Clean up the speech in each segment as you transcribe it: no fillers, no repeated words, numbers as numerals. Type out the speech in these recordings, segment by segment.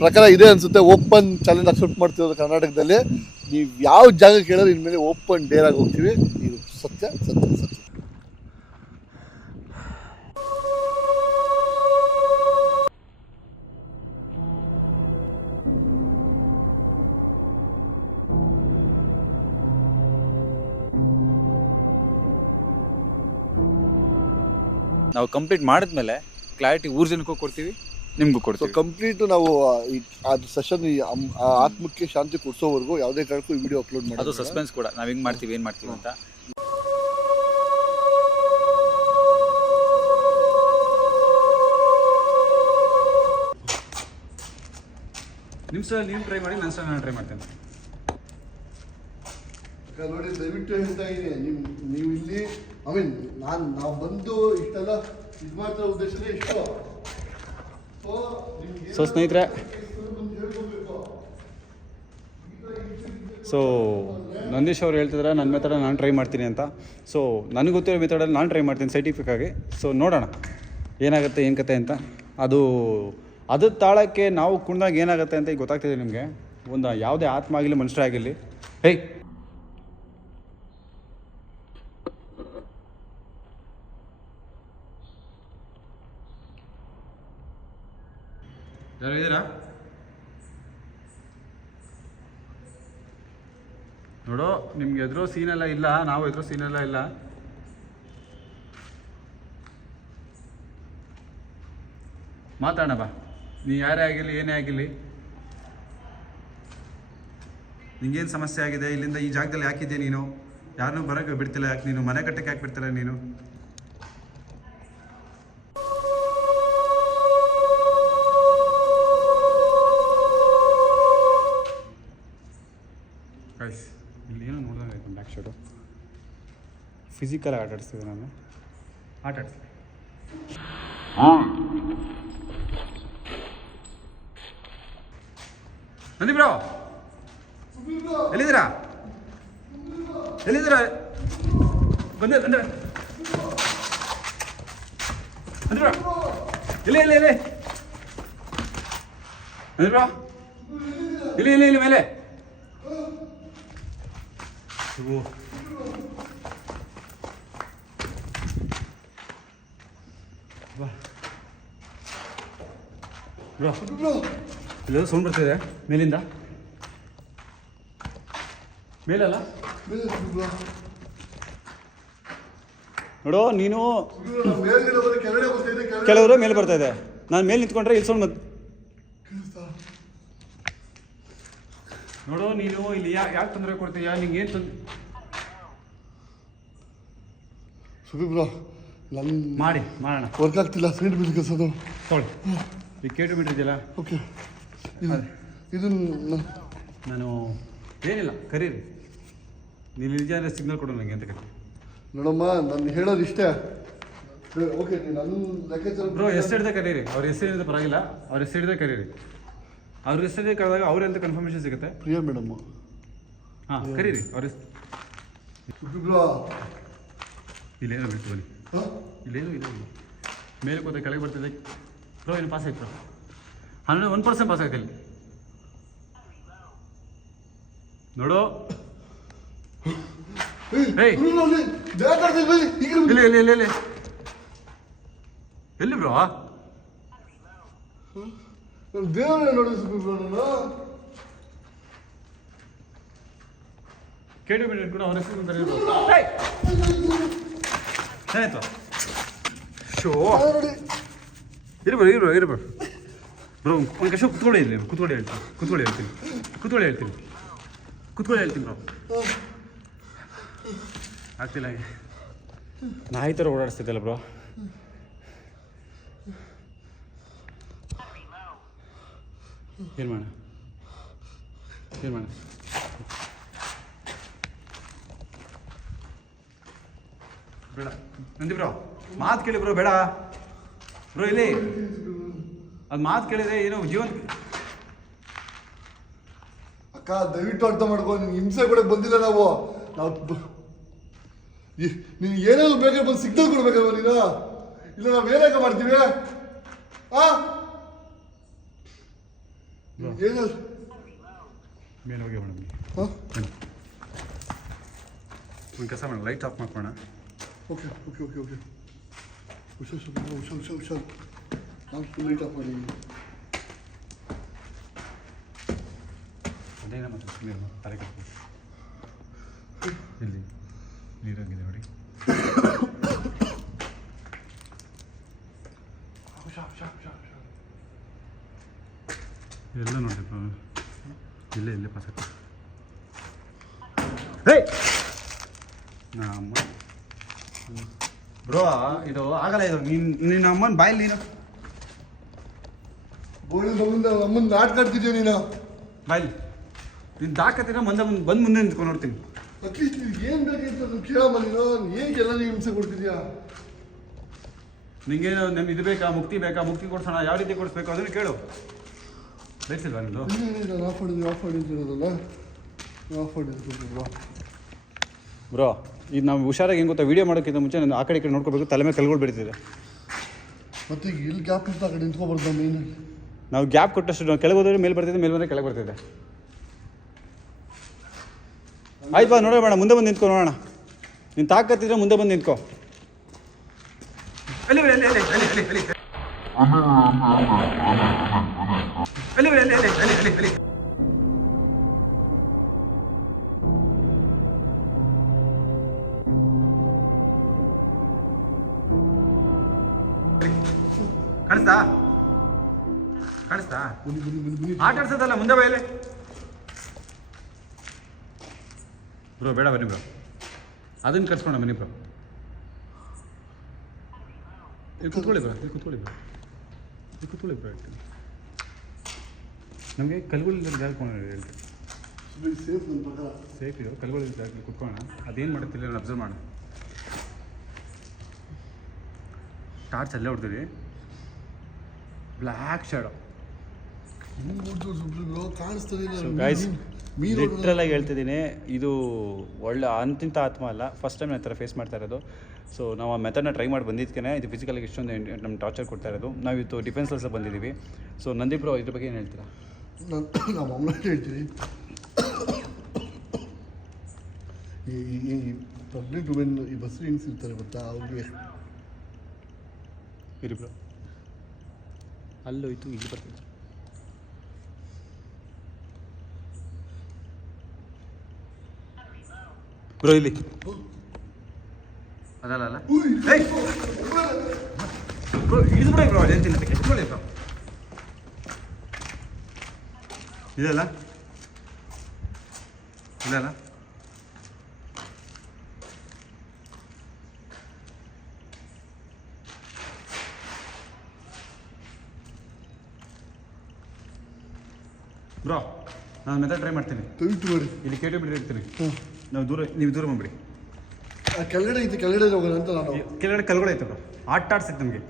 ಪ್ರಕಾರ ಇದೆ ಅನ್ಸುತ್ತೆ. ಓಪನ್ ಚಾಲೆಂಜ್ ಅಕ್ಸೆಪ್ಟ್ ಮಾಡ್ತಿರೋದು ಕರ್ನಾಟಕದಲ್ಲಿ. ನೀವು ಯಾವ ಜಾಗ ಕೇಳಿದ್ರೆ ಇನ್ಮೇಲೆ ಓಪನ್ ಡೇರ್ ಆಗಿ ಹೋಗ್ತೀವಿ. ಇದು ಸತ್ಯ ಸತ್ಯ ಸತ್ಯ. ನಾವು ಕಂಪ್ಲೀಟ್ ಮಾಡಿದ್ಮೇಲೆ ಕ್ಲಾರಿಟಿ ಊರ್ ಜನಕ್ಕೂ ಕೊಡ್ತೀವಿ, ನಿಮ್ಗೂ ಕೊಡ್ತೀವಿ. ಕಂಪ್ಲೀಟ್ ನಾವು ಅದು ಸೆಷನ್ ಆತ್ಮಕ್ಕೆ ಶಾಂತಿ ಕೊಡಿಸೋವರೆಗೂ ಯಾವುದೇ ಕಾರಣಕ್ಕೂ ಈ ವಿಡಿಯೋ ಅಪ್ಲೋಡ್ ಮಾಡಿ. ಅದು ಸಸ್ಪೆನ್ಸ್ ಕೂಡ, ನಾವು ಹಿಂಗೆ ಮಾಡ್ತೀವಿ ಏನು ಮಾಡ್ತೀವಿ ಅಂತ. ನಿಮ್ಮ ಸ್ಟೈಲ್ ನೀವು ಟ್ರೈ ಮಾಡಿ, ನನ್ನ ಸ್ಟೈಲ್ ನಾನು ಟ್ರೈ ಮಾಡ್ತೇನೆ. ನೋಡಿ ದಯವಿಟ್ಟು ಹೇಳ್ತಾ ಇದ್ದೀನಿ, ನೀವು ಇಲ್ಲಿ ನಾವು ಬಂದು ಇಷ್ಟೆಲ್ಲ ಇದು ಮಾಡ್ತಿರೋ ಉದ್ದೇಶನೇ ಇಷ್ಟು. ಸೊ ಸ್ನೇಹಿತರೆ, ಸೊ ನಂದೀಶ್ ಅವ್ರು ಹೇಳ್ತಿದ್ರೆ ನನ್ನ ಮೆಥಡ ನಾನು ಟ್ರೈ ಮಾಡ್ತೀನಿ ಅಂತ. ಸೊ ನನಗೆ ಗೊತ್ತಿರೋ ಮೆಥಡಲ್ಲಿ ನಾನು ಟ್ರೈ ಮಾಡ್ತೀನಿ ಸೈಂಟಿಫಿಕ್ ಆಗಿ. ಸೊ ನೋಡೋಣ ಏನಾಗುತ್ತೆ ಏನು ಕತೆ ಅಂತ. ಅದು ತಾಳಕ್ಕೆ ನಾವು ಕುಣ್ದಾಗ ಏನಾಗುತ್ತೆ ಅಂತ ಈಗ ಗೊತ್ತಾಗ್ತಿದೆ ನಿಮಗೆ. ಒಂದು ಯಾವುದೇ ಆತ್ಮ ಆಗಿರಲಿ ಮನುಷ್ಯರಾಗಿರಲಿ, ಹೇಯ್ ಯಾರು ಇದ್ದೀರಾ ನೋಡು. ನಿಮ್ಗೆ ಎದುರೋ ಸೀನೆಲ್ಲ ಇಲ್ಲ, ನಾವು ಎದುರೋ ಸೀನೆಲ್ಲ ಇಲ್ಲ. ಮಾತಾಡೋಣ ಬಾ. ನೀ ಯಾರೇ ಆಗಿರಲಿ ಏನೇ ಆಗಿರಲಿ, ನಿಂಗೇನು ಸಮಸ್ಯೆ ಆಗಿದೆ, ಇಲ್ಲಿಂದ ಈ ಜಾಗದಲ್ಲಿ ಯಾಕಿದ್ಯಾ ನೀನು, ಯಾರನ್ನೂ ಬರೋಕ್ಕೆ ಬಿಡ್ತಿಲ್ಲ ಯಾಕೆ, ನೀನು ಮನೆ ಕಟ್ಟಕ್ಕೆ ಯಾಕೆ ಬಿಡ್ತಿಲ್ಲ ನೀನು. ಇಲ್ಲಿ ಏನೋ ನೋಡಿದಾಗ ಆಯ್ತು ಬ್ಯಾಕ್ ಶೋಟು. ಫಿಸಿಕಲ್ ಆಟ ಆಡಿಸ್ತಿದ್ದೆ ನಾನು, ಆಟ ಆಡಿಸ್ತೀನಿ. ನಂದಿ ಬ್ರೋ ಎಲ್ಲಿದ್ದೀರಾ? ಎಲ್ಲಿದ್ದೀರಾ? ಬಂದೆ ಬಂದೆ ನಂದಿ ಬ್ರೋ, ಇಲ್ಲಿ ಇಲ್ಲಿ ಇಲ್ಲಿ ನಂದಿ ಬ್ರೋ, ಇಲ್ಲಿ ಇಲ್ಲಿ ಇಲ್ಲಿ ಮೇಲೆ ಬ್ರೋ. ಇಲ್ಲೆಲ್ಲ ಸೌಂಡ್ ಬರ್ತಿದೆ ಮೇಲಿಂದ. ಮೇಲಲ್ಲ ನೋಡು ನೀನು, ಕೆಲವರು ಮೇಲೆ ಬರ್ತಾ ಇದೆ. ನಾನು ಮೇಲೆ ನಿಂತ್ಕೊಂಡ್ರೆ ಇಲ್ಲಿ ಸೌಂಡ್ ಮತ್ತೆ ನೋಡು. ನೀನು ಇಲ್ಲಿ ಯಾಕೆ ತೊಂದರೆ ಕೊಡ್ತೀಯಾ? ನಿಂಗೆ ಏನು ತೊಂದರೆ ಸುಬಿ ಬ್ರೋ, ನನ್ನ ಮಾಡೋಣ. ವರ್ಕ್ ಆಗ್ತಿಲ್ಲ, ಸ್ಕ್ರೀನ್ ಬಿಲ್ ಕಸೋದು ತೊಗೊಳ್ಳಿ. ಈ K2 ಇದೆಯಲ್ಲ, ಓಕೆ. ಇದು ನಾನು ಏನಿಲ್ಲ ಕರೀರಿ, ನೀನು ನಿಜ ಅಂದರೆ ಸಿಗ್ನಲ್ ಕೊಡು ನನಗೆ ಅಂತ ಕರೀರಿ. ನೋಡಮ್ಮ, ನಾನು ಹೇಳೋದು ಇಷ್ಟೇ. ಓಕೆ, ನನ್ನ ಲೆಕ್ಕಾಚಾರ ಬ್ರೋ ಎಷ್ಟು ಹಿಡಿದೇ ಕರೀರಿ. ಅವ್ರ ಹೆಸರು ಹಿಡಿದ್ರೆ ಪರವಾಗಿಲ್ಲ, ಅವ್ರ ಹೆಸರು ಹಿಡಿದೇ ಕರೀರಿ. ಅವ್ರ ಹೆಸರಿಗೆ ಕರೆದಾಗ ಅವ್ರೆಂತ ಕನ್ಫರ್ಮೇಷನ್ ಸಿಗುತ್ತೆ. ಪ್ರಿಯಾ ಮೇಡಮ್, ಹಾಂ ಕರೀರಿ ಅವ್ರ ಬ್ರೋ. ಇಲ್ಲೇನೋ ಬಿಟ್ಟು ಬನ್ನಿ, ಇಲ್ಲೇನೋ ಇಲ್ಲ ಮೇಲೆ ಕೂತ ಕೆಳಗೆ ಬರ್ತಿದೆ. ಬ್ರೋ ಏನು ಪಾಸ್ ಆಯ್ತು? 1% ಪಾಸ್ ಆಯ್ತು ಇಲ್ಲಿ ನೋಡು. ಇಲ್ಲಿ ಇಲ್ಲಿ ಇಲ್ಲಿ ಎಲ್ಲಿ ಬ್ರೋ? ದೇವರೇ ನೋಡಿ ಬ್ರೋ. K2 ಕೂಡ ಅವ್ರ ಹೆಸರು ಏನಾಯ್ತು? ಶೋ ಇರ್ಬೋದು ಬ್ರೋ. ಒಂದು ಕಷ್ಟ ಕುತ್ಕೊಳ್ಳಿ ಇಲ್ಲಿ, ಕುತ್ಕೊಳ್ಳಿ ಹೇಳ್ತೀನಿ ಬ್ರೋ. ಆಗ್ತಿಲ್ಲ, ನಾಯಿ ಥರ ಓಡಾಡಿಸ್ತಿದ್ದಲ್ಲ ಬ್ರೋ. ಏನು ಮಾಡೋಣ ಬೇಡ ನಂದಿ ಬ್ರೋ, ಮಾತು ಕೇಳಿ ಬ್ರೋ. ಬೇಡ ಬ್ರೋ, ಇಲ್ಲಿ ಅದು ಮಾತು ಕೇಳಿದ್ರೆ ಏನೋ ಜೀವನ. ಅಕ್ಕ ದಯವಿಟ್ಟು ಅರ್ಥ ಮಾಡ್ಕೊ, ನಿಮ್ಗೆ ಹಿಂಸೆ ಕೂಡ ಬಂದಿಲ್ಲ ನಾವು. ನೀನು ಏನಾದ್ರು ಬೇಕಾದ್ರೆ ಬಂದು ಸಿಗ್ನಲ್ ಕೊಡ್ಬೇಕಲ್ವ ನೀನು? ಇಲ್ಲ ನಾವು ಏನಾಗ ಮಾಡ್ತೀವಿ? ಏನು ಮೇಲೆ ಹೋಗಿ ಮೇಡಮ್ ಹಾಂ ಒಂದು ಕೆಲಸ ಮಾಡೋಣ, ಲೈಟ್ ಆಫ್ ಮಾಡ್ಕೋಣ. ಓಕೆ ಓಕೆ ಓಕೆ ಓಕೆ ಹುಷಾರ್ ಹುಷಾರ್ ಹುಷಾರ್ ಹುಷಾರ್ ನಾನು ಫುಲ್ ಲೈಟ್ ಆಫ್ ಮಾಡಿದ್ದೀನಿ. ಅದೇನ ಮತ್ತು ನೀರು ತಲೆ ಕಟ್ಟಿ ಇಲ್ಲಿ ನೀರಾಗಿದೆ ನೋಡಿ. ಇದೆಲ್ಲ ನೋಡಿ ಇಲ್ಲೇ ಇಲ್ಲೇ ಪಾಸ್ ಆಗ್ತದೆ. ನಮ್ಮ ಬ್ರೋ ಇದು ಆಗಲ್ಲ, ಇದು ನಿನ್ನ ಅಮ್ಮನ ಬಾಯಲ್ಲಿ ನೀನು ಬೋಳಿ ಮಗಂದ ಅಮ್ಮನ ನಾಟಕ ಆಡ್ತಿದ್ಯಾ ನೀನು. ಬಾಯಲ್ಲಿ ನೀನು ದಾಕತ್ತಿನ ಬಂದು ಮುಂದೆ ನಿಂತ್ಕೊಂಡು ನೋಡ್ತೀನಿ. ಅಟ್ಲೀಸ್ಟ್ ನಿನ್ಗೆ ಏನು ಬೇಕಿತ್ತು ಅದನ್ನು ಕೇಳಮ್ಮ ನೀನು. ಏನು ಎಲ್ಲ ನೀವು ಹಿಂಸೆ ಕೊಡ್ತಿದ್ಯಾ? ನಿಂಗೇನು ನಮ್ಗೆ ಇದು ಬೇಕಾ, ಮುಕ್ತಿ ಬೇಕಾ, ಮುಕ್ತಿ ಕೊಡ್ಸೋಣ, ಯಾವ ರೀತಿ ಕೊಡಿಸ್ಬೇಕು ಅದನ್ನು ಕೇಳು. ಬೇಯಿಸಿಲ್ವಾ ನಿಮ್ಮದು? ನಾನು ಆಫ್ ಮಾಡಿದ್ದೀರೋದಲ್ಲ, ಆಫ್ ಮಾಡಿದ್ದು ಬ್ರೋ ಇದು ನಾವು ಹುಷಾರಾಗಿ ಹೆಂಗೆ ಗೊತ್ತಾ, ವೀಡಿಯೋ ಮಾಡೋಕ್ಕಿಂತ ಮುಂಚೆ ನಾನು ಆ ಕಡೆ ಈ ಕಡೆ ನೋಡ್ಕೋಬೇಕು, ತಲೆ ಮೇಲೆ ಕಲ್ಗಳು ಬೆಳೀತಿದೆ. ಮತ್ತೆ ಈಗ ಇಲ್ಲಿ ಗ್ಯಾಪ್ ಇತ್ತು ಆ ಕಡೆ ನಿಂತ್ಕೊಬಾರ್ದು ಮೇನ್. ನಾವು ಗ್ಯಾಪ್ ಕೊಟ್ಟಷ್ಟು ನಾವು ಕೆಳಗೆ ಹೋದ್ರೆ ಮೇಲೆ ಬರ್ತಿದ್ದೆ, ಮೇಲೆ ಬಂದರೆ ಕೆಳಗೆ ಬರ್ತಿದ್ದೆ. ಆಯ್ತು ಬಾ ನೋಡೋಣ, ಮುಂದೆ ಬಂದು ನಿಂತ್ಕೊ ನೋಡೋಣ. ನೀನು ತಾಕತ್ತಿದ್ರೆ ಮುಂದೆ ಬಂದು ನಿಂತ್ಕೊ. ಅಲ್ಲಿ ಅಲ್ಲಿ ಅಲ್ಲಿ ಅಲ್ಲಿ ಅಲ್ಲಿ ಅಲ್ಲಿ ಅಲ್ಲಿ ಕಾಣಿಸ್ತಾ ಕಾಣಿಸ್ತಾ ಆಟ ಆಡ್ಸೋದಲ್ಲ, ಮುಂದೆ ಬಯಲೆ ಬ್ರೋ. ಬೇಡ ಬನ್ನಿ ಬ್ರೋ, ಅದನ್ನು ಕರ್ಸ್ಕೊಂಡ ಬನ್ನಿ ಬ್ರೋ. ಇಲ್ಲಿ ಕೂತ್ಕೊಳ್ಳಿ ಬ್ರೋ, ಇಲ್ಲಿ ಕೂತ್ಕೊಳ್ಳಿ ಬ್ರೋ, ಇಲ್ಲಿ ಕೂತ್ಕೊಳ್ಳಿ ಬ್ರೋ. ನಮಗೆ ಕಲ್ಗಳಿಂದ ಜಾಗಕೊಂಡು ಹೇಳ್ತೀವಿ. ಸೇಫ್ ನನ್ನ ಪ್ರಕಾರ ಸೇಫ್ ಇದು, ಕಲ್ಗಳಿಂದ ಜಾಗದಲ್ಲಿ ಕುತ್ಕೊಳ್ಳೋಣ. ಅದೇನು ಮಾಡುತ್ತಿಲ್ಲ ನಾನು ಅಬ್ಸರ್ವ್ ಮಾಡೋಣ. ಟಾರ್ಚ್ ಅಲ್ಲೇ ಹೊಡ್ತೀವಿ, ಬ್ಲ್ಯಾಕ್ ಶಾಡೋ ಗೈಸ್. ಲಿಟ್ರಲಾಗಿ ಹೇಳ್ತಿದ್ದೀನಿ, ಇದು ಒಳ್ಳೆ ಅಂತಿಂತ ಆತ್ಮ ಅಲ್ಲ, ಫಸ್ಟ್ ಟೈಮ್ ನಾನು ಈ ಥರ ಫೇಸ್ ಮಾಡ್ತಾ ಇರೋದು. ಸೊ ನಾವು ಆ ಮೆಥಡ್ನ ಟ್ರೈ ಮಾಡಿ ಬಂದಿದ್ದಕ್ಕೆ ಇದು ಫಿಸಿಕಲಾಗಿ ಇಷ್ಟೊಂದು ನಮ್ಮ ಟಾರ್ಚರ್ ಕೊಡ್ತಾ ಇರೋದು. ನಾವು ಇವತ್ತು ಡಿಫೆನ್ಸಲ್ಲಿ ಬಂದಿದ್ದೀವಿ. ಸೊ ನಂದೀಪ್ ಬ್ರೋ ಇದ್ರ ಬಗ್ಗೆ ಏನು ಹೇಳ್ತೀರಾ? ನಮ್ಮ ಅಮ್ಮ ಹೇಳ್ತೀನಿ, ಈ ಪ್ರೆಗ್ನೆಂಟ್ ವುಮೆನ್ ಈ ಬಸ್ ಹೆಂಗೆ ಸಿಗ್ತಾರೆ ಗೊತ್ತಾ ಅವ್ರಿಗೆ. ಇರಿ ಬ್ರೋ, ಅಲ್ಲೋಯ್ತು ಇಲ್ಲಿ ಬರ್ತೀನಿ ಬ್ರೋ. ಇಲ್ಲಿ ಅದಲ್ಲ ಅಲ್ಲ ಬ್ರೋ, ಇದು ಬಿಡಿ ಬ್ರೋ, ಹೇಳ್ತೀನಿ ಅಂತ ಕೆಟ್ಕೊಳ್ಳಿ ಬ್ರೋ. ಇದಲ್ಲ ಇದಲ್ಲ ಬ್ರೋ, ನಾನು ಮೆಥಡ್ ಟ್ರೈ ಮಾಡ್ತೀನಿ. ದಯವಿಟ್ಟು ಮಾಡಿ. ಇಲ್ಲಿ ಕೇಟಿ ಬಿಡಿ ಇರ್ತೀನಿ, ನಾವು ದೂರ, ನೀವು ದೂರ ಬಂದ್ಬಿಡಿ. ಕೆಳಗಡೆ ಐತೆ, ಕೆಳಗಡೆ ಹೋಗೋಣ ಅಂತ ನಾನು. ಕೆಳಗಡೆ ಕಲ್ಗಳು ಐತೆ ಬ್ರೋ, ಆಟ ಆಡ್ಸಿತ್ತು ನಮಗೆ,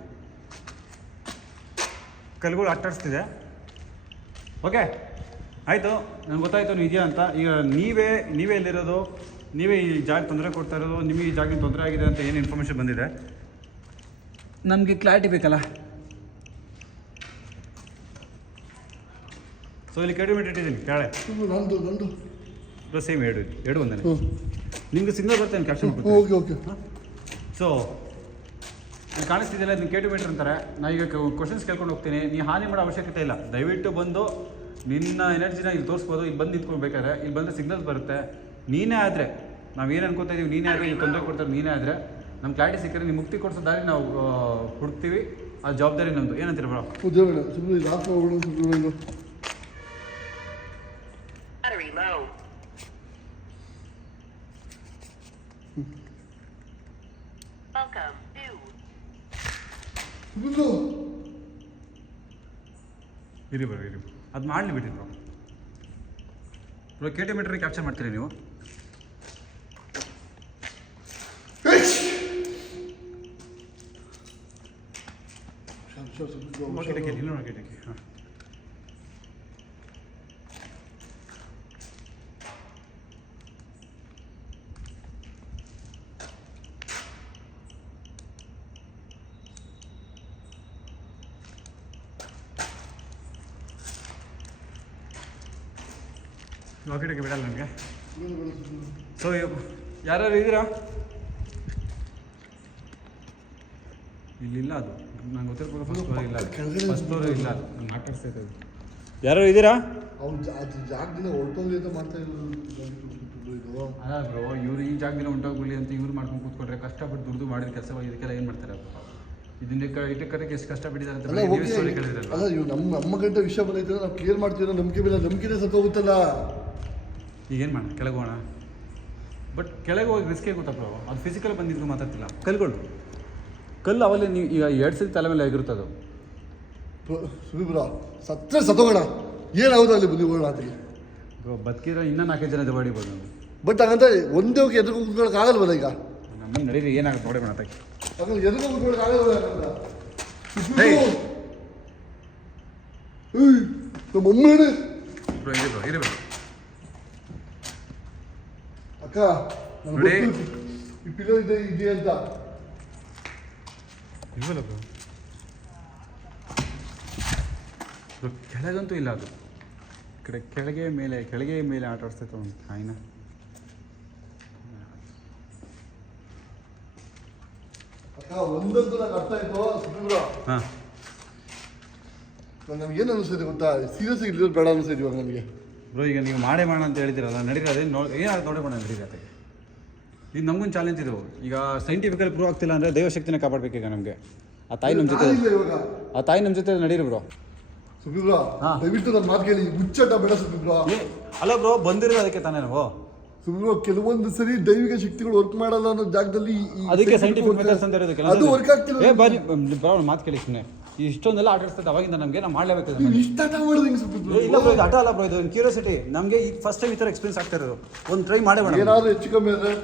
ಕಲ್ಗಳು ಆಟ ಆಡಿಸ್ತಿದೆ. ಓಕೆ ಆಯಿತು, ನನಗೆ ಗೊತ್ತಾಯಿತು ನೀವು ಇದೆಯಾ ಅಂತ. ಈಗ ನೀವೇ ಎಲ್ಲಿರೋದು, ನೀವೇ ಈ ಜಾಗ ತೊಂದರೆ ಕೊಡ್ತಾ ಇರೋದು, ನಿಮಗೆ ಈ ಜಾಗ ತೊಂದರೆ ಆಗಿದೆ ಅಂತ ಏನು ಇನ್ಫಾರ್ಮೇಷನ್ ಬಂದಿದೆ, ನಮಗೆ ಕ್ಲಾರಿಟಿ ಬೇಕಲ್ಲ. ಸೊ ಇಲ್ಲಿ ಕೆಡಿಮೀಟರ್ ಇಟ್ಟಿದ್ದೀನಿ ಕೆಳಗೆ. ನಂದು ಸೇಮ್ ಎರಡು ಒಂದೇ. ನಿಮ್ಗೆ ಸಿಗ್ನಲ್ ಬರ್ತೇನೆ ಕ್ಯಾಪ್ಷನ್. Okay okay. ಸೊ ಕಾಣಿಸ್ತಿದೆಯಲ್ಲ, ಇದನ್ನು ಕೆಡಿಮೀಟರ್ ಅಂತಾರೆ. ನಾನು ಈಗ ಕ್ವಶನ್ಸ್ ಕೇಳ್ಕೊಂಡು ಹೋಗ್ತೀನಿ, ನೀ ಹಾನಿ ಮಾಡೋ ಅವಶ್ಯಕತೆ ಇಲ್ಲ. ದಯವಿಟ್ಟು ಬಂದು ನಿನ್ನ ಎನರ್ಜಿನ ಇಲ್ಲಿ ತೋರಿಸ್ಬೋದು. ಇಲ್ಲಿ ಬಂದು ನಿಂತ್ಕೊಳ್ಬೇಕಾದ್ರೆ ಇಲ್ಲಿ ಬಂದರೆ ಸಿಗ್ನಲ್ಸ್ ಬರುತ್ತೆ. ನೀನೇ ಆದರೆ, ನಾವೇನು ಅನ್ಕೋತಾ ಇದೀವಿ, ನೀನೇ ಆದರೆ ಇಲ್ಲಿ ತೊಂದರೆ ಕೊಡ್ತಾರೆ, ನೀನೇ ಆದರೆ ನಮ್ಮ ಕ್ಲಾರಿಟಿ ಸಿಕ್ಕರೆ ನೀವು ಮುಕ್ತಿ ಕೊಡಿಸೋ ದಾರಿ ನಾವು ಹುಡುಕ್ತೀವಿ. ಆ ಜವಾಬ್ದಾರಿ ನಮ್ಮದು. ಏನಂತೀರ ಬ್ರೋ? ಸುಮ್ಮನೆ ಲಾಸ್ಟ್ ಹೋಗೋಣ. Battery low. Welcome to. ಇರಿ ಬ್ರೋ, ಇರಿ ಅದು ಮಾಡಲಿ ಬಿಡಿ ಬ್ರೋ. ಬ್ರೋ ಕೆಟಿಮೀಟರ್ ಕ್ಯಾಪ್ಚರ್ ಮಾಡ್ತೀರಿ ನೀವು? ಕಿಟಕಿ ಇಲ್ಲ ನೋಡಿ, ಕಿಟಕಿ. ಹಾಂ ವಾಕಿಟಕ್ಕೆ ಬಿಡಲ್ಲ ನನಗೆ. ಸೊ ಯಾರ್ಯಾರು ಇದ್ದೀರಾ? ಇಲ್ಲಿಲ್ಲ ಅದು ನಂಗೆ ಗೊತ್ತಿರ್ಬೋದು. ಫಸ್ಟ್ ಫ್ಲೋರ್ ಇಲ್ಲ, ಫಸ್ಟ್ ಫ್ಲೋರ್ ಇಲ್ಲ, ನಂಗೆ ಮಾತಾಡ್ತಾ ಇದ್ದೀವಿ. ಯಾರು ಇದ್ದೀರಾ? ಅವ್ನು ಅದು ಜಾಗದಿಂದ ಹೊರಟೋಗ್ಲಿ ಅಂತ ಮಾಡ್ತಾ ಇರೋದು ಇದು. ಅಲ್ಲ ಬ್ರೋ, ಇವ್ರು ಈ ಜಾಗದಿಂದ ಹೊಂಟೋಗ್ಬಿಡಿ ಅಂತ ಇವ್ರು ಮಾಡ್ಕೊಂಡು ಕೂತ್ಕೊಂಡ್ರೆ ಕಷ್ಟಪಟ್ಟು ದುಡ್ದು ಮಾಡಿದ ಕೆಲಸ ಇದಕ್ಕೆಲ್ಲ ಏನು ಮಾಡ್ತಾರೆ? ಇದನ್ನ ಇಟ್ಟಕ್ಕೆ ಎಷ್ಟು ಕಷ್ಟಪಟ್ಟಿದ್ದಾರೆ ಅಂತ ನೀವೇ ಸ್ಟೋರಿ ಕೇಳಿದ್ರಲ್ಲ. ಅಲ್ಲ ಇವ್ರು ನಮ್ಮ ಗಂಟೆ ವಿಷಯ ಬಂದೈತೆ ನಾವು ಕ್ಲಿಯರ್ ಮಾಡ್ತೀವಿ, ನಂಬಿಕೆ ಮೇಲೆ ನಂಬಿಕೆನೇ ಸತ್ತೋಗುತ್ತಲ್ಲ. ಈಗೇನು ಮಾಡೋಣ? ಕೆಳಗೆ ಹೋಗೋಣ. ಬಟ್ ಕೆಳಗೆ ಹೋಗಿ ರಿಸ್ಕೇ ಗೊತ್ತಾ ಬ್ರೋ, ಅದು ಫಿಸಿಕಲ್ ಬಂದಿದ್ದು ಮಾತಾಡ್ತಿಲ್ಲ. ಕಲ್ಲು ಅವಲ್ಲೇ ನೀವು ಈಗ 2 ಸತಿ ತಲೆ ಮೇಲೆ ಆಗಿರುತ್ತೆ ಅದು. ಸುಬ್ರ ಸತ್ತರೆ ಸತ್ತೋಗೋಣ, ಏನಾಗೋದು ಅಲ್ಲಿ ಬುದ್ಧಿ ಹೋಗೋಣ ಅದಕ್ಕೆ. ಬ್ರೋ ಬದುಕಿದ್ರೆ ಇನ್ನೂ 4 ಜನ ಹೊಡಿಬೋದು ನಾವು. ಬಟ್ ಹಂಗಂತ ಒಂದೇ ಹೋಗಿ ಎದುರು ಕೂತ್ಕೊಳ್ಳೋಕೆ ಆಗಲ್ವಲ್ಲ ಈಗ. ನಮಗೆ ನಡೀರಿ, ಏನಾಗುತ್ತೆ ನೋಡಿ ಮಾಡೋಣ. ಹಾಗಂದ್ರೆ ಎದುರು ಕೂತ್ಕೊಳ್ಳೋಕೆ ಆಗಲ್ವಲ್ಲ. ನಮ್ಮ ಅಮ್ಮ ಹೇಳಿ ಬ್ರೋ ಇರಿ ಬ್ರೋ ಅಕ್ಕ ನೋಡಿ ಈ ಪಿಲ್ಲೋ ಇದೆ ಅಂತ ಇಲ್ವಲ್ಲ ಬ್ರೋ. ಕೆಳಗಂತೂ ಇಲ್ಲ ಅದು. ಕೆಳಗೆ ಮೇಲೆ ಆಟ ಆಡಿಸ್ತೈತೆ ಒಂದು ಕಾಯಿನ. ಅಕ್ಕ ಒಂದಂತೂ ನಂಗೆ ಅರ್ಥ ಆಯ್ತು ಸುಬ್ರ. ಹಾಂ ನಮ್ಗೆ ಏನು ಅನಿಸ್ತೈತೆ ಗೊತ್ತಾ, ಸೀರಿಯಸ್ ಇಲ್ಲಿರೋದು ಬೇಡ ಅನಿಸ್ತೈತಿ ಇವಾಗ ನನಗೆ. ಬ್ರೋ ಈಗ ನೀವು ಮಾಡೇ ಮಾಡೋಣ ಅಂತ ಹೇಳಿದಿರಲ್ಲ, ನಡೀರಿ ಅದೇ ಏನಾದ್ರು ನೋಡೇ ಮಾಡೋಣ ನಡೀರಿ. ಅದೇ ಇದು ನಮಗೊಂದು ಚಾಲೆಂಜ್ ಇದು. ಈಗ ಸೈಂಟಿಫಿಕಲ್ ಪ್ರೂವ್ ಆಗ್ತಿಲ್ಲ ಅಂದರೆ ದೈವಶಕ್ತಿನ ಕಾಪಾಡಬೇಕೀಗ ನಮಗೆ. ಆ ತಾಯಿ ನಮ್ಮ ಜೊತೆ ನಡೀರಿ ಬ್ರೋ. ಸುಬ್ರ ದಯವಿಟ್ಟು ನನ್ನ ಮಾತು ಕೇಳಿ, ಹುಚ್ಚಾಟ ಬೇಡ ಸುಬ್ರ. ಅಲ್ಲ ಬ್ರೋ, ಬಂದಿರೋದು ಅದಕ್ಕೆ ತಾನೇ ನಾವು. ಸುಬ್ರ ಕೆಲವೊಂದು ಸರಿ ದೈವಿಕ ಶಕ್ತಿಗಳು ವರ್ಕ್ ಮಾಡಲ್ಲ ಅನ್ನೋ ಜಾಗದಲ್ಲಿ ಅದಕ್ಕೆ ಸೈಂಟಿಫಿಕ್ ಮೆಥಡ್ಸ್ ಅಂತ ಇರೋದು. ಅದು ವರ್ಕ್ ಆಗ್ತಿಲ್ಲ. ಬಾರಿ ಬ್ರೋ ಮಾತು ಕೇಳಿ ಸುಮ್ಮನೆ. ಇಷ್ಟೊಂದೆಲ್ಲ ಆಟ ಆಡಿಸ್ತದೆ ಅವಾಗಿಂದ ನಮಗೆ, ನಾವು ಮಾಡಲೇಬೇಕು. ಇಷ್ಟ ಆಟ ಮಾಡೋದು ಹೆಂಗೆ ಸುಬ್ರ? ಇಲ್ಲ ಬ್ರೋ, ಇದು ಆಟ ಅಲ್ಲ ಬ್ರೋ, ಇದು ಕ್ಯೂರಿಯಾಸಿಟಿ. ನಮಗೆ ಈಗ ಫಸ್ಟ್ ಟೈಮ್ ಈ ಥರ ಎಕ್ಸ್ಪೀರಿಯನ್ಸ್ ಆಗ್ತಾ ಇರೋದು. ಒಂದು ಟ್ರೈ ಮಾಡೇ ಮಾಡೋಣ. ಏನಾದರೂ ಹೆಚ್ಚು ಕಮ್ಮಿ ಆದರೆ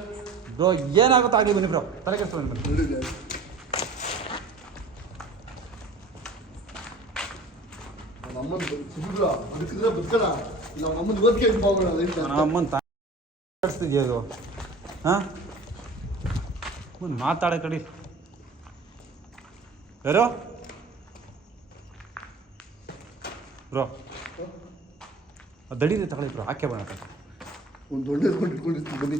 ಬ್ರೋ ಏನಾಗುತ್ತೋ ಆಗಲಿ, ಬನ್ನಿ ಬ್ರೋ, ತಲೆ ಕೆಡಿಸ್ಕೊಂಡು ಬನ್ನಿ. ನಮ್ಮನ್ನ ಸುಬ್ರ ಬದುಕಿದ್ರೆ ಬದುಕಣ, ಇಲ್ಲ ನಮ್ಮನ್ನ ಇವತ್ತಿಗೆ ಹೋಗೋಣ. ನಮ್ಮನ್ನು ತಾಡಿಸ್ತಿದ್ಯಾ ಅದು? ಹಾಂ ಒಂದು ಮಾತಾಡೋ ಕಡೆ ಯಾರೋ ಬ್ರೋ ದಡಿದೆ ತಗೊಳ್ಳಿ ಬ್ರೋ, ಹಾಕೇ ಬರೋಣ. ಒಂದು ಒಳ್ಳೆ ಇಟ್ಕೊಂಡಿರ್ತೀವಿ ಬನ್ನಿ,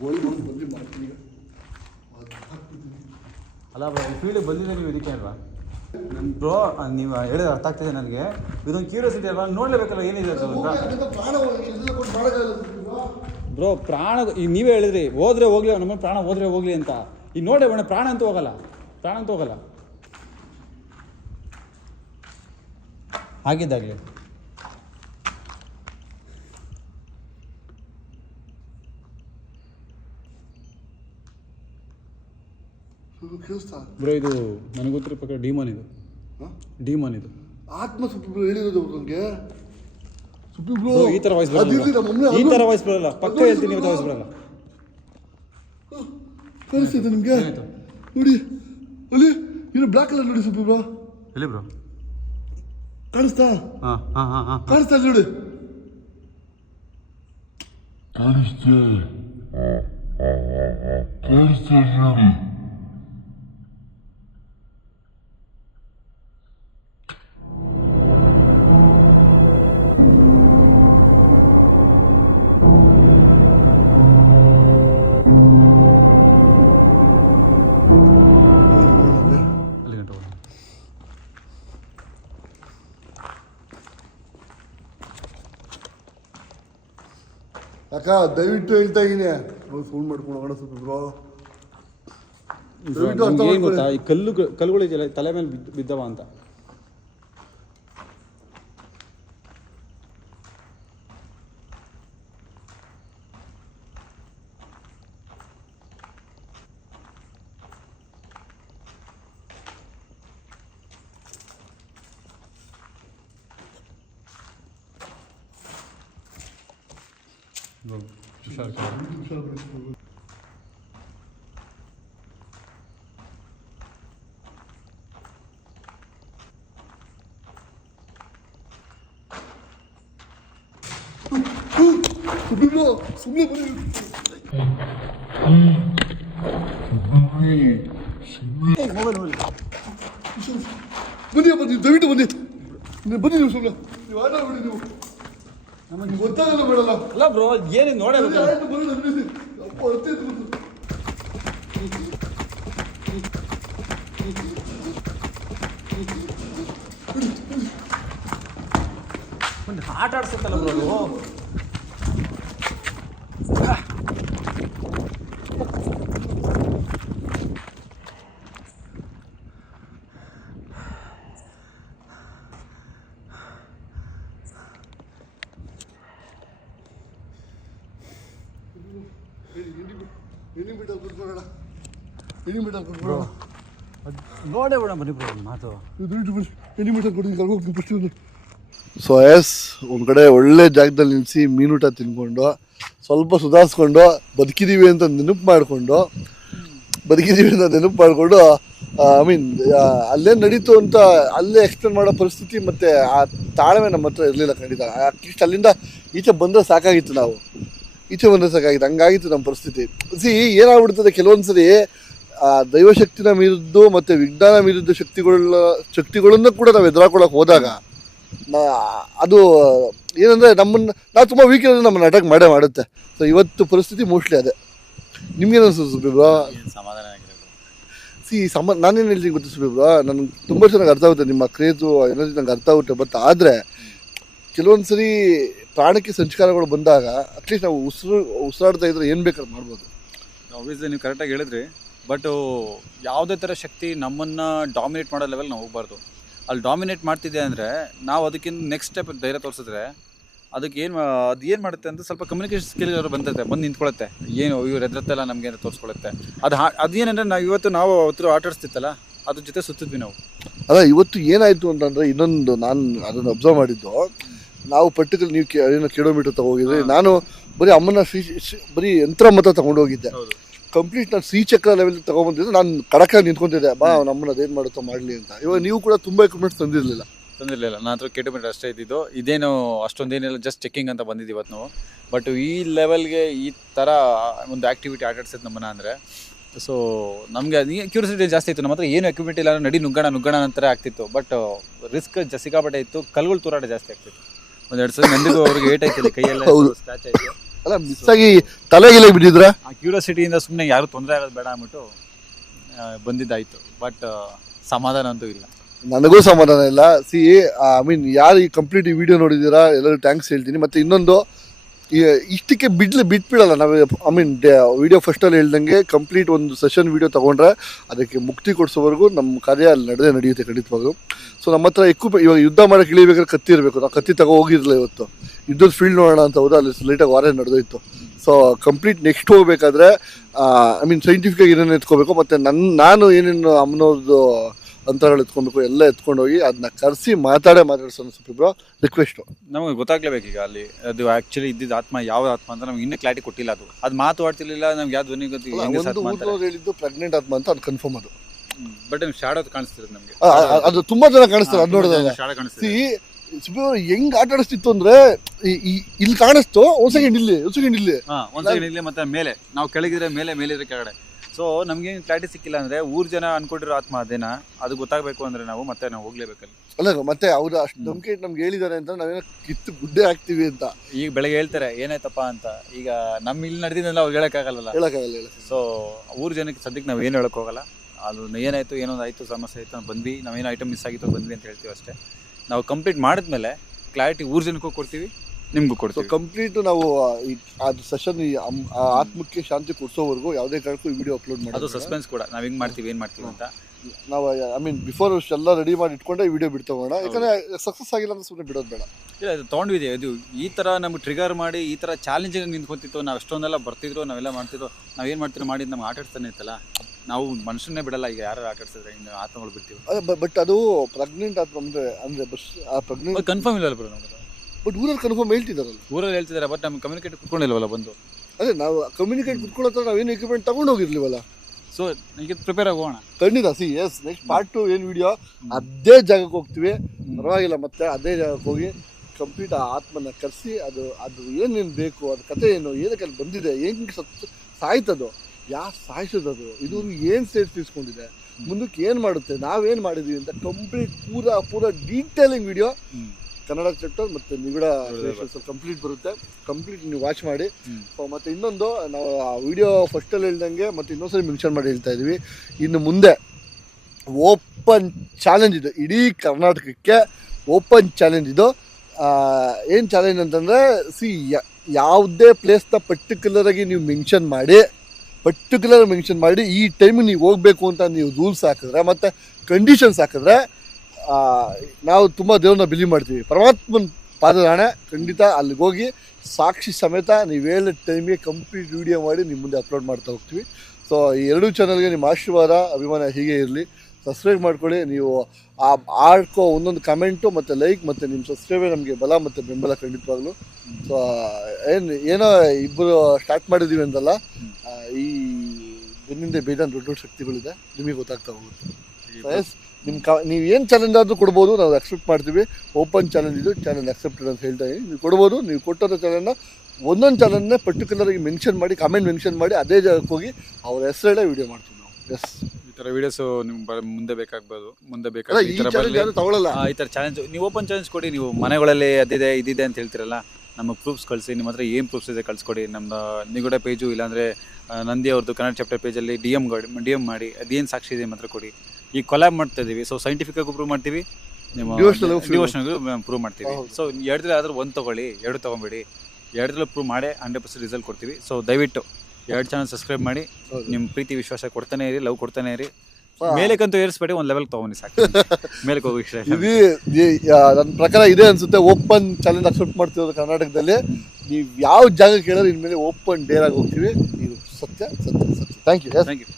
ಗೋಲ್ ಬಂದು ಮಾಡ್ತೀನಿ ಈಗ. ಅಲ್ಲ ಬ್ರೋ, ಈ ಫೀಲ್ಡಿಗೆ ಬಂದಿದೆ ನೀವು ಇದಕ್ಕೆ ಅಲ್ವಾ ಬ್ರೋ? ನೀವು ಹೇಳಿದ್ರೆ ಅರ್ಥ ಆಗ್ತಿದೆ ನನಗೆ. ಇದೊಂದು ಕ್ಯೂರಿಯಾಸಿಟಿ ಅಲ್ವಾ, ನೋಡಲೇಬೇಕಲ್ಲ ಏನಿದೆ ಅದು ಅಂತ. ಬ್ರೋ ಪ್ರಾಣ ಈಗ ನೀವೇ ಹೇಳಿದ್ರಿ, ಹೋದ್ರೆ ಹೋಗ್ಲಿ, ನಮ್ಮ ಪ್ರಾಣ ಹೋದ್ರೆ ಹೋಗ್ಲಿ ಅಂತ. ಈಗ ನೋಡೇ ಬಣ್ಣ, ಪ್ರಾಣ ಅಂತೂ ಹೋಗಲ್ಲ. ಆಗಿದ್ದಾಗಲಿ ಬ್ರೋ, ಇದು ನನಗೆ ಗೊತ್ತಿರೋ ಪ್ರಕಾರ ಡಿಮಾನ್ ಇದು. ಆತ್ಮ ಸುಬ್ರು ಹೇಳಿರೋದು ನನಗೆ. ಸುಬ್ರು ಈ ಥರ ವಾಯ್ಸ್ ಬರಲ್ಲ, ಪಕ್ಕ ಹೇಳ್ತೀನಿ. ಇವತ್ತು ವಾಯ್ಸ್ ಬರಲ್ಲ. ಕಾಣಿಸ್ತೈತೆ ನಿಮಗೆ? ನೋಡಿ ಅಲ್ಲಿ ಏನು ಬ್ಲ್ಯಾಕ್ ಕಲರ್ ನೋಡಿ ಸುಬ್ರು. ಎಲ್ಲಿ ಬ್ರೋ ಕಾಣಿಸ್ತಾ? ಹಾಂ ಕಾಣಿಸ್ತಾ ನೋಡಿ. ಅಲ್ಲಿ ಗಂಟೆ ಹೋಗೋಣ. ಅಕ್ಕ ದಯವಿಟ್ಟು ಹೇಳ್ತಾ ಇದ್ದೀನಿ, ಫೋನ್ ಮಾಡ್ಕೊಂಡು ಹೋಗೋಣ ಸುಬ್ರು. ಏನು ಗೊತ್ತಾ, ಈ ಕಲ್ಲುಗಳು ತಲೆ ಮೇಲೆ ಬಿದ್ದವ ಅಂತ. ಹುಷಾರು. ಸುಮ್ಮನೆ ಬನ್ನಿ. ಬನ್ನಿ ದಯವಿಟ್ಟು ಬನ್ನಿ ನೀವು ಸುಮ್ಮನೆ. ನೀವು ಆಟ ಬಿಡಿ ನೀವು. ಗೊತ್ತಾಗಲ್ಲ ಬೇಡಲ್ಲ. ಅಲ್ಲ ಬ್ರೋ ಏನಿದೆ ನೋಡೇ ಆಯ್ತು ಬರೋಣ ಅನ್ಬಿಸಿ. ಅಪ್ಪ ಅರ್ತಿತ್ತು ಗೊತ್ತು. ಒಂದು ಆಟ ಆಡ್ಸುತ್ತಲ್ಲ ಬ್ರೋ ಅದು. ನೋಡೇ ಬಿಡ ಬನ್ನಿ ಬ್ರೋ ಒಂದು ಮಾತು. ಸೊ ಎಸ್ ಒಂದು ಕಡೆ ಒಳ್ಳೆ ಜಾಗದಲ್ಲಿ ನಿಲ್ಲಿಸಿ ಮೀನೂಟ ತಿನ್ಕೊಂಡು ಸ್ವಲ್ಪ ಸುಧಾರಿಸ್ಕೊಂಡು ಬದುಕಿದೀವಿ ಅಂತ ನೆನಪು ಮಾಡಿಕೊಂಡು ಐ ಮೀನ್ ಅಲ್ಲೇ ನಡೀತು ಅಂತ ಅಲ್ಲೇ ಎಕ್ಸ್ಪ್ಲೇನ್ ಮಾಡೋ ಪರಿಸ್ಥಿತಿ ಮತ್ತು ಆ ತಾಳ್ಮೆ ನಮ್ಮ ಹತ್ರ ಇರಲಿಲ್ಲ ಖಂಡಿತ. ಅಟ್ಲೀಸ್ಟ್ ಅಲ್ಲಿಂದ ಈಚೆ ಬಂದರೆ ಸಾಕಾಗಿತ್ತು, ನಾವು ಈಚೆ ಬಂದರೆ ಸಾಕಾಗಿತ್ತು, ಹಂಗಾಗಿತ್ತು ನಮ್ಮ ಪರಿಸ್ಥಿತಿ. ಏನಾಗ್ಬಿಡ್ತದೆ ಕೆಲವೊಂದ್ಸರಿ ದೈವಶಕ್ತಿನ ಮೀರಿದ್ದು ಮತ್ತು ವಿಜ್ಞಾನ ಮೀರಿದ್ದು ಶಕ್ತಿಗಳನ್ನು ಕೂಡ ನಾವು ಎದುರಾಕೊಳ್ಳೋಕೆ ಹೋದಾಗ ಅದು ಏನಂದರೆ ನಾವು ತುಂಬ ವೀಕ್ ಇರೋದು ನಮ್ಮನ್ನು ಅಟ್ಯಾಕ್ ಮಾಡುತ್ತೆ. ಸೊ ಇವತ್ತು ಪರಿಸ್ಥಿತಿ ಮೋಸ್ಟ್ಲಿ ಅದೇ. ನಿಮ್ಗೇನು ಅನಿಸ್ತು ಸುಬ್ಬಿಬ್ರಾ? ಸಮಾಧಾನ ನಾನೇನು ಹೇಳ್ತೀನಿ ಗೊತ್ತು ಸುಬ್ಬಿಬ್ರಾ, ನನಗೆ ತುಂಬ ಚೆನ್ನಾಗಿ ಅರ್ಥ ಆಗುತ್ತೆ ನಿಮ್ಮ ಕ್ರೇಜು ಎನರ್ಜಿ, ನಂಗೆ ಅರ್ಥ ಆಗುತ್ತೆ. ಬಟ್ ಆದರೆ ಕೆಲವೊಂದು ಸರಿ ಪ್ರಾಣಕ್ಕೆ ಸಂಸ್ಕಾರಗಳು ಬಂದಾಗ ಅಟ್ಲೀಸ್ಟ್ ನಾವು ಉಸಿರಾಡ್ತಾ ಇದ್ರೆ ಏನು ಬೇಕಾದ್ರೂ ಮಾಡ್ಬೋದು. ಆಬ್ವಿಯಸ್ಲಿ ನೀವು ಕರೆಕ್ಟಾಗಿ ಹೇಳಿದ್ರಿ. ಬಟ್ ಯಾವುದೇ ಥರ ಶಕ್ತಿ ನಮ್ಮನ್ನು ಡಾಮಿನೇಟ್ ಮಾಡೋ ಲೆವೆಲ್ ನಾವು ಹೋಗ್ಬಾರ್ದು. ಅಲ್ಲಿ ಡಾಮಿನೇಟ್ ಮಾಡ್ತಿದೆ ಅಂದರೆ ನಾವು ಅದಕ್ಕಿಂತ ನೆಕ್ಸ್ಟ್ ಸ್ಟೆಪ್ ಧೈರ್ಯ ತೋರಿಸಿದ್ರೆ ಅದಕ್ಕೆ ಏನು ಮಾಡುತ್ತೆ ಅಂತ ಸ್ವಲ್ಪ ಕಮ್ಯುನಿಕೇಷನ್ ಸ್ಕಿಲ್ ಬಂದು ನಿಂತ್ಕೊಳ್ಳುತ್ತೆ. ಏನು ಇವ್ರು ಎದ್ರತ್ತೆಲ್ಲ ನಮಗೆ ಅಂತ ತೋರಿಸ್ಕೊಳ್ಳುತ್ತೆ. ಅದೇನಂದರೆ ನಾವು ಅವತ್ತು ಆಟ ಆಡಿಸ್ತಿತ್ತಲ್ಲ ಅದ್ರ ಜೊತೆ ಸುತ್ತಿದ್ವಿ ನಾವು. ಅಲ್ಲ ಇವತ್ತು ಏನಾಯಿತು ಅಂತಂದರೆ ಇನ್ನೊಂದು ನಾನು ಅದನ್ನು ಅಬ್ಸರ್ವ್ ಮಾಡಿದ್ದು, ನಾವು ಪರ್ಟಿಕ್ಯುಲರ್ ನೀವು ಏನೋ ಕಿಲೋಮೀಟರ್ ತಗೋಗಿದ್ರಿ, ನಾನು ಬರೀ ಅಮ್ಮನ ಬರೀ ಯಂತ್ರ ಮತ ತೊಗೊಂಡೋಗಿದ್ದೆ. ಕಂಪ್ಲೀಟ್ ನಾನು ಶ್ರೀಚಕ್ರ ಲೆವೆಲ್ ತೊಗೊಂಬಂದಿದ್ದು, ನಾನು ಕಡಕಾಗಿ ನಿಂತ್ಕೊಂತಿದ್ದೆ, ಬಾ ನಮ್ಮನ್ನ ಅದೇನು ಮಾಡುತ್ತೋ ಮಾಡಲಿ ಅಂತ. ಇವಾಗ ನೀವು ಕೂಡ ತುಂಬ ಎಕ್ವಿಪ್ಮೆಂಟ್ಸ್ ತಂದಿರಲಿಲ್ಲ. ನನ್ನ ಹತ್ರ ಕಿಲೋಮೀಟರ್ ಅಷ್ಟೇ ಇದ್ದಿದ್ದು. ಇದೇನು ಅಷ್ಟೊಂದೇನಿಲ್ಲ, ಜಸ್ಟ್ ಚೆಕ್ಕಿಂಗ್ ಅಂತ ಬಂದಿದ್ದೀವಿ ಇವತ್ತು ನಾವು. ಬಟ್ ಈ ಲೆವೆಲ್ಗೆ ಈ ಥರ ಒಂದು ಆ್ಯಕ್ಟಿವಿಟಿ ಆಟಾಡ್ಸಿದ್ದು ನಮ್ಮನ್ನ ಅಂದರೆ ಸೊ ನಮಗೆ ಕ್ಯೂರಿಯಾಸಿಟಿ ಜಾಸ್ತಿ ಇತ್ತು. ನಮ್ಮ ಹತ್ರ ಏನು ಎಕ್ವಿಪ್ಮೆಂಟ್ ಇಲ್ಲ, ನಡಿ ನುಗ್ಗೋಣ ಅಂತಾರೆ ಆಗ್ತಿತ್ತು. ಬಟ್ ರಿಸ್ಕ್ ಸಿಕ್ಕಾಪಟ್ಟೆ ಇತ್ತು, ಕಲ್ಗಳು ತೂರಾಟ ಜಾಸ್ತಿ ಆಗ್ತಿತ್ತು. ಒಂದೆರಡು ಸಲ ನಂದಿಗೂ ಅವ್ರಿಗೆ ಏಟ್ ಆಯ್ತದೆ, ಕೈಯೆಲ್ಲ ಸ್ಕ್ರಾಚ್ ಆಯಿತು. ಅಲ್ಲ ಮಿಸ್ ಆಗಿ ತಲೆಗೆಲ್ಲ ಬಿದ್ದಿದ್ರ? ಆ ಕ್ಯೂರಿಯಾಸಿಟಿಯಿಂದ ಸುಮ್ಮನೆ ಯಾರು ತೊಂದರೆ ಆಗೋದು ಬೇಡ ಅಂದ್ಬಿಟ್ಟು ಬಂದಿದ್ದಾಯಿತು. ಬಟ್ ಸಮಾಧಾನ ಅಂತೂ ಇಲ್ಲ. ನನಗೂ ಸಮಾಧಾನ ಇಲ್ಲ. ಐ ಮೀನ್ ಯಾರು ಈ ಕಂಪ್ಲೀಟ್ ಈ ವಿಡಿಯೋ ನೋಡಿದ್ದೀರಾ ಎಲ್ಲರೂ ಥ್ಯಾಂಕ್ಸ್ ಹೇಳ್ತೀನಿ. ಮತ್ತು ಇನ್ನೊಂದು, ಇಷ್ಟಕ್ಕೆ ಬಿಟ್ಬಿಡಲ್ಲ ನಾವು. ಐ ಮೀನ್ ವಿಡಿಯೋ ಫಸ್ಟಲ್ಲಿ ಹೇಳ್ದಂಗೆ ಕಂಪ್ಲೀಟ್ ಒಂದು ಸೆಷನ್ ವಿಡಿಯೋ ತೊಗೊಂಡ್ರೆ ಅದಕ್ಕೆ ಮುಕ್ತಿ ಕೊಡಿಸೋವರೆಗೂ ನಮ್ಮ ಕಾರ್ಯ ಅಲ್ಲಿ ನಡೆಯುತ್ತೆ ಖಂಡಿತವಾಗ್ಲೂ. ಸೊ ನಮ್ಮ ಹತ್ರ ಇವಾಗ ಯುದ್ಧ ಮಾಡೋಕ್ಕೆ ಇಳಿಬೇಕಾದ್ರೆ ಕತ್ತಿ ಇರಬೇಕು. ನಾವು ಕತ್ತಿ ತಗೋ ಹೋಗಿರಲಿಲ್ಲ ಇವತ್ತು. ಯುದ್ಧದ ಫೀಲ್ಡ್ ನೋಡೋಣ ಅಂತ ಹೋದ, ಅಲ್ಲಿ ಲೈಟಾಗಿ ವಾರ ನಡೆದೋಯ್ತು. ಸೊ ಕಂಪ್ಲೀಟ್ ನೆಕ್ಸ್ಟ್ ಹೋಗಬೇಕಾದ್ರೆ ಐ ಮೀನ್ ಸೈಂಟಿಫಿಕಾಗಿ ಏನೇನು ಎತ್ಕೋಬೇಕು, ಮತ್ತು ನಾನು ಏನೇನು ಅಮ್ಮನವ್ರದ್ದು ಅಂತರಗಳು ಎತ್ಕೊಬೇಕು ಎಲ್ಲ ಎತ್ಕೊಂಡೋಗಿ ಅದನ್ನ ಕರೆಸಿ ಮಾತಾಡ್ಸೋಣ ಸುಬ್ಬಿಬ್ರಾ, ರಿಕ್ವೆಸ್ಟು. ನಮಗೆ ಗೊತ್ತಾಗ್ಲೇಬೇಕು ಈಗ ಅಲ್ಲಿ ಅದು ಆ್ಯಕ್ಚುಲಿ ಇದ್ದಿದ್ದು ಆತ್ಮ ಯಾವ ಆತ್ಮ ಅಂತ ನಮ್ಗೆ ಇನ್ನೂ ಕ್ಲಾರಿಟಿ ಕೊಟ್ಟಿಲ್ಲ. ಅದು ಮಾತಾಡ್ತಿರ್ಲಿಲ್ಲ, ನಮ್ಗೆ ಯಾವ ಧ್ವನಿ ಒಂದು ಹೇಳಿದ್ದು ಪ್ರೆಗ್ನೆಂಟ್ ಆತ್ಮ ಅಂತ ಅದು ಕನ್ಫರ್ಮ್. ಅದು ಬಟ್ ಶಾಡೋ ಕಾಣಿಸ್ತಿರೋದು ನಮಗೆ, ಅದು ತುಂಬಾ ಜನ ಕಾಣಿಸ್ತಾರೆ. ಅದು ನೋಡಿದಾಗ ಶಾಡೋ ಕಾಣಿಸ್ತೀವಿ. ಹೆಂಗ್ ಆಟ ಆಡಿಸ್ತಿತ್ತು ಅಂದ್ರೆ ಇಲ್ಲಿ ಕಾಣಿಸ್ತು, ಒಂದ್ ಸೆಕೆಂಡ್ ಇಲ್ಲಿ ಮತ್ತೆ ಮೇಲೆ ನಾವು ಕೆಳಗಿದ್ರೆ ಮೇಲೆ ಇದ್ರೆ ಕೆಳಗಡೆ. ಸೊ ನಮ್ಗೇನು ಕ್ಲಾರಿಟಿ ಸಿಕ್ಕಿಲ್ಲ ಅಂದ್ರೆ ಊರ್ ಜನ ಅನ್ಕೊಂಡಿರೋ ಆತ್ಮ ಅದೇನಾ ಅದು ಗೊತ್ತಾಗಬೇಕು ಅಂದ್ರೆ ನಾವು ಹೋಗ್ಲೇಬೇಕಲ್ಲಿ. ಅಲ್ಲ ಮತ್ತೆ ಅವ್ರು ಅಷ್ಟು ನಂಬಿಕೆ ನಮ್ಗೆ ಹೇಳಿದಾರೆ ಅಂತ ನಾವೇನೋ ಕಿತ್ತು ಗುಡ್ಡೆ ಹಾಕ್ತಿವಿ ಅಂತ ಈಗ ಬೆಳಗ್ಗೆ ಹೇಳ್ತಾರೆ ಏನಾಯ್ತಪ್ಪ ಅಂತ. ಈಗ ನಮ್ಮ ಇಲ್ಲಿ ನಡೆದಿದ್ದೆಲ್ಲ ಅವ್ರು ಹೇಳಕ್ಕಾಗಲ್ಲ. ಸೊ ಊರ್ ಜನಕ್ಕೆ ಸದ್ಯಕ್ಕೆ ನಾವು ಏನು ಹೇಳಕ್ ಹೋಗಲ್ಲ. ಅದು ಏನಾಯ್ತು ಏನೊಂದು ಆಯ್ತು ಸಮಸ್ಯೆ ಆಯ್ತು ನಾವು ಬಂದ್ವಿ, ನಾವೇನೋ ಐಟಮ್ ಮಿಸ್ ಆಗಿತ್ತು ಬಂದ್ವಿ ಅಂತ ಹೇಳ್ತೀವಿ ಅಷ್ಟೇ. ನಾವು ಕಂಪ್ಲೀಟ್ ಮಾಡಿದ್ಮೇಲೆ ಕ್ಲಾರಿಟಿ ಊರ್ ಜನಕ್ಕೂ ಕೊಡ್ತೀವಿ, ನಿಮ್ಗೂ ಕೊಡ್ತೀವಿ. ಕಂಪ್ಲೀಟ್ ನಾವು ಅದು ಸೆಷನ್ ಆತ್ಮಕ್ಕೆ ಶಾಂತಿ ಕೊಡಿಸೋವರೆಗೂ ಯಾವುದೇ ಕಾರಣಕ್ಕೂ ಈ ವಿಡಿಯೋ ಅಪ್ಲೋಡ್ ಮಾಡಿ. ಅದು ಸಸ್ಪೆನ್ಸ್ ಕೂಡ, ನಾವು ಹಿಂಗೆ ಮಾಡ್ತೀವಿ ಏನು ಮಾಡ್ತೀವಿ ಅಂತ ನಾವು ಐ ಮೀನ್ ಬಿಫೋರ್ ಎಲ್ಲ ರೆಡಿ ಮಾಡಿ ಇಟ್ಕೊಂಡೆ ಈ ವಿಡಿಯೋ ಬಿಡ್ತೋಗೋಣ. ಯಾಕಂದ್ರೆ ಸಕ್ಸಸ್ ಆಗಿಲ್ಲ ಅಂತ ಸುಮ್ಮನೆ ಬಿಡೋದು ಬೇಡ. ಇಲ್ಲ ಅದು ತೊಗೊಂಡಿದ್ವಿ. ಅದು ಈ ಥರ ನಮ್ಗೆ ಟ್ರಿಗರ್ ಮಾಡಿ ಈ ಥರ ಚಾಲೆಂಜಿಂಗ್ ನಿಂತ್ಕೊತಿತ್ತು. ನಾವು ಅಷ್ಟೊಂದೆಲ್ಲ ಬರ್ತಿದ್ರು, ನಾವೆಲ್ಲ ಮಾಡ್ತಿದ್ರು. ನಾವೇನು ಮಾಡ್ತೀವಿ ಮಾಡಿದ್ದು ನಮ್ಗೆ ಆಟ ಆಡ್ತಾನೆ ಇತ್ತಲ್ಲ, ನಾವು ಮನುಷ್ಯನ್ನೇ ಬಿಡಲ್ಲ. ಈಗ ಯಾರು ಆಟ ಆಡ್ಸಿದ್ರೆ ಇನ್ನು ಆತ್ಮಗಳು ಬಿಡ್ತೀವಿ. ಬಟ್ ಅದು ಪ್ರೆಗ್ನೆಂಟ್ ಆತ್ಮ ಅಂದ್ರೆ ಬಸ್ ಆ ಪ್ರೆಗ್ನೆಂಟ್ ಕನ್ಫರ್ಮ್ ಇಲ್ಲಲ್ಲ ಬ್ರೋ ನಮಗೆ. ಬಟ್ ಊರಲ್ಲಿ ಕನ್ಫರ್ಮ್ ಹೇಳ್ತಿದಾರಲ್ಲ. ಊರಲ್ಲಿ ಹೇಳ್ತಿದ್ದಾರೆ, ಬಟ್ ನಮ್ಗೆ ಕಮ್ಯುನಿಕೇಟ್ ಕುತ್ಕೊಂಡಿಲ್ವಲ್ಲ ಬಂದು. ಅದೇ ನಾವು ಕಮ್ಯುನಿಕೇಟ್ ಕುತ್ಕೊಳ್ಳೋ ನಾವೇನು ಎಕ್ವಿಪ್ಮೆಂಟ್ ತಗೊಂಡು ಹೋಗಿರ್ಲಿವಲ್ಲ. ಸೊ ಈಗ ಪ್ರಿಪೇರ್ ಆಗೋಣ ಖಂಡಿತ. ಎಸ್ ನೆಕ್ಸ್ಟ್ ಪಾರ್ಟ್ 2 ಏನು ವಿಡಿಯೋ ಅದೇ ಜಾಗಕ್ಕೆ ಹೋಗ್ತೀವಿ, ಪರವಾಗಿಲ್ಲ. ಮತ್ತೆ ಅದೇ ಜಾಗಕ್ಕೆ ಹೋಗಿ ಕಂಪ್ಲೀಟ್ ಆ ಆತ್ಮನ ಕರೆಸಿ ಅದು ಏನೇನು ಬೇಕು, ಅದು ಕತೆ ಏನು, ಏನಕ್ಕೆ ಅಲ್ಲಿ ಬಂದಿದೆ, ಹೆಂಗೆ ಸಾಯ್ತದೋ, ಯಾರು ಸಾಯಿಸೋದದು, ಇದು ಏನು ಸೇರಿ ತೀಸ್ಕೊಂಡಿದೆ, ಮುಂದಕ್ಕೆ ಏನು ಮಾಡುತ್ತೆ, ನಾವೇನು ಮಾಡಿದ್ವಿ ಅಂತ ಕಂಪ್ಲೀಟ್ ಪೂರಾ ಡೀಟೇಲಿಂಗ್ ವಿಡಿಯೋ ಕನ್ನಡ ಚಾಪ್ಟರ್ ಮತ್ತು ನಿಗೂಢ ಕಂಪ್ಲೀಟ್ ಬರುತ್ತೆ. ಕಂಪ್ಲೀಟ್ ನೀವು ವಾಚ್ ಮಾಡಿ. ಮತ್ತು ಇನ್ನೊಂದು ನಾವು ಆ ವಿಡಿಯೋ ಫಸ್ಟಲ್ಲಿ ಹೇಳ್ದಂಗೆ ಮತ್ತು ಇನ್ನೊಂದ್ಸರಿ ಮೆನ್ಷನ್ ಮಾಡಿ ಹೇಳ್ತಾ ಇದ್ದೀವಿ, ಇನ್ನು ಮುಂದೆ ಓಪನ್ ಚಾಲೆಂಜ್ ಇದು, ಇಡೀ ಕರ್ನಾಟಕಕ್ಕೆ ಓಪನ್ ಚಾಲೆಂಜ್ ಇದು. ಏನು ಚಾಲೆಂಜ್ ಅಂತಂದರೆ ಯಾವುದೇ ಪ್ಲೇಸ್ನ ಪರ್ಟಿಕ್ಯುಲರಾಗಿ ನೀವು ಮೆನ್ಷನ್ ಮಾಡಿ ಈ ಟೈಮಿಗೆ ನೀವು ಹೋಗಬೇಕು ಅಂತ ನೀವು ರೂಲ್ಸ್ ಹಾಕಿದ್ರೆ ಮತ್ತು ಕಂಡೀಷನ್ಸ್ ಹಾಕಿದ್ರೆ ನಾವು ತುಂಬ ದೇವ್ರನ್ನ ಬಿಲೀವ್ ಮಾಡ್ತೀವಿ. ಪರಮಾತ್ಮನ ಪಾದದಾಣೆ, ಖಂಡಿತ ಅಲ್ಲಿಗೆ ಹೋಗಿ ಸಾಕ್ಷಿ ಸಮೇತ ನೀವು ಹೇಳಿದ ಟೈಮಿಗೆ ಕಂಪ್ಲೀಟ್ ವಿಡಿಯೋ ಮಾಡಿ ನಿಮ್ಮ ಮುಂದೆ ಅಪ್ಲೋಡ್ ಮಾಡ್ತಾ ಹೋಗ್ತೀವಿ. ಸೊ ಈ ಎರಡೂ ಚಾನಲ್ಗೆ ನಿಮ್ಮ ಆಶೀರ್ವಾದ ಅಭಿಮಾನ ಹೀಗೆ ಇರಲಿ. ಸಬ್ಸ್ಕ್ರೈಬ್ ಮಾಡ್ಕೊಳ್ಳಿ. ನೀವು ಆಡ್ಕೋ ಒಂದೊಂದು ಕಮೆಂಟು ಮತ್ತು ಲೈಕ್ ಮತ್ತು ನಿಮ್ಮ ಸಬ್ಸ್ಕ್ರೈಬೇ ನಮಗೆ ಬಲ ಮತ್ತು ಬೆಂಬಲ ಖಂಡಿತವಾಗ್ಲೂ. ಸೊ ಏನೋ ಇಬ್ಬರು ಸ್ಟಾರ್ಟ್ ಮಾಡಿದ್ದೀವಿ ಅಂತಲ್ಲ, ಈ ಬೆನ್ನಿಂದ ಬೇಜಾನ್ ದೊಡ್ಡ ಶಕ್ತಿಗಳಿದೆ, ನಿಮಗೆ ಗೊತ್ತಾಗ್ತಾ ಹೋಗುತ್ತೆ. ಎಸ್, ನೀವು ಏನು ಚಾಲೆಂಜ್ ಆದರೂ ಕೊಡ್ಬೋದು, ನಾವು ಅಕ್ಸೆಪ್ಟ್ ಮಾಡ್ತೀವಿ. ಓಪನ್ ಚಾಲೆಂಜ್ ಇದು, ಚಾಲೆಂಜ್ ಅಕ್ಸೆಪ್ಟೆಡ್ ಅಂತ ಹೇಳ್ತಾ ಇದ್ದೀನಿ. ನೀವು ಕೊಡ್ಬೋದು. ನೀವು ಕೊಟ್ಟಿರೋ ಚಾಲೆಂಜ್ನ ಒಂದೊಂದು ಚಾಲೆಂಜ್ನೇ ಪರ್ಟಿಕ್ಯುಲರಾಗಿ ಮೆನ್ಷನ್ ಮಾಡಿ, ಕಮೆಂಟ್ ಮೆನ್ಷನ್ ಮಾಡಿ, ಅದೇ ಜಾಗಕ್ಕೆ ಹೋಗಿ ಅವ್ರ ಹೆಸರಲ್ಲೇ ವಿಡಿಯೋ ಮಾಡ್ತೀವಿ ನಾವು. ಎಸ್, ಈ ಥರ ವೀಡಿಯೋಸು ನಿಮ್ಗೆ ಮುಂದೆ ಬೇಕಾಗ್ಬೋದು, ಮುಂದೆ ಈ ಚಾಲೆಂಜ್ ಯಾರು ತಗೊಳ್ಳಲ್ಲ. ಈ ಥರ ಚಾಲೆಂಜ್ ನೀವು ಓಪನ್ ಚಾಲೆಂಜ್ ಕೊಡಿ. ನೀವು ಮನೆಗಳಲ್ಲಿ ಅದಿದೆ ಇದಿದೆ ಅಂತ ಹೇಳ್ತಿರಲ್ಲ, ನಮಗೆ ಪ್ರೂಫ್ಸ್ ಕಳಿಸಿ. ನಿಮ್ಮ ಹತ್ರ ಏನು ಪ್ರೂಫ್ಸ್ ಇದೆ ಕಳಿಸ್ಕೊಡಿ. ನಮ್ಮದು ನಿಗೂಢ ಪೇಜು ಇಲ್ಲಾಂದರೆ ನಂದಿ ಅವ್ರದ್ದು ಕನ್ನಡ ಚಾಪ್ಟರ್ ಪೇಜಲ್ಲಿ ಡಿ ಎಮ್ ಮಾಡಿ ಅದೇನು ಸಾಕ್ಷಿ ಇದೆ ಮಾತ್ರ ಕೊಡಿ. ಈಗ ಕೊಲಾಬ್ ಮಾಡ್ತಾ ಇದ್ದೀವಿ, ಸೊ ಸೈಂಟಿಫಿಕ್ಕಾಗೂ ಪ್ರೂವ್ ಮಾಡ್ತೀವಿ, ನಿಮ್ಮ ಡಿವೋಷನಲ್ಗೂ ಪ್ರೂವ್ ಮಾಡ್ತೀವಿ. ಸೊ ಎರಡರಲ್ಲಿ ಆದರೂ ಒಂದು ತೊಗೊಳ್ಳಿ, ಎರಡು ತೊಗೊಂಬೇಡಿ. ಎರಡರಲ್ಲೂ ಪ್ರೂವ್ ಮಾಡೇ 100% ರಿಸಲ್ಟ್ ಕೊಡ್ತೀವಿ. ಸೊ ದಯವಿಟ್ಟು 2 ಚಾನಲ್ ಸಬ್ಸ್ಕ್ರೈಬ್ ಮಾಡಿ, ನಿಮ್ಮ ಪ್ರೀತಿ ವಿಶ್ವಾಸ ಕೊಡ್ತಾನೆ ಇರಿ, ಲವ್ ಕೊಡ್ತಾನೆ ಇರಿ. ಮೇಲಕ್ಕಂತೂ ಏರಿಸ್ಬೇಡಿ, ಒಂದು ಲೆವೆಲ್ ತೊಗೊಂಡು ಸಾಕು, ಮೇಲಕ್ಕೆ ಹೋಗಿ ಇಷ್ಟ. ನನ್ನ ಪ್ರಕಾರ ಇದೆ ಅನ್ಸುತ್ತೆ. ಓಪನ್ ಚಾಲೆಂಜ್ ಅಕ್ಸೆಪ್ಟ್ ಮಾಡ್ತಿರೋದು ಕರ್ನಾಟಕದಲ್ಲಿ. ನೀವು ಯಾವ ಜಾಗಕ್ಕೆ ಹೇಳಿದ್ರೆ ಇನ್ಮೇಲೆ ಓಪನ್ ಡೇರ್ ಆಗಿ ಹೋಗ್ತೀವಿ. ಇದು ಸತ್ಯ. Thank you.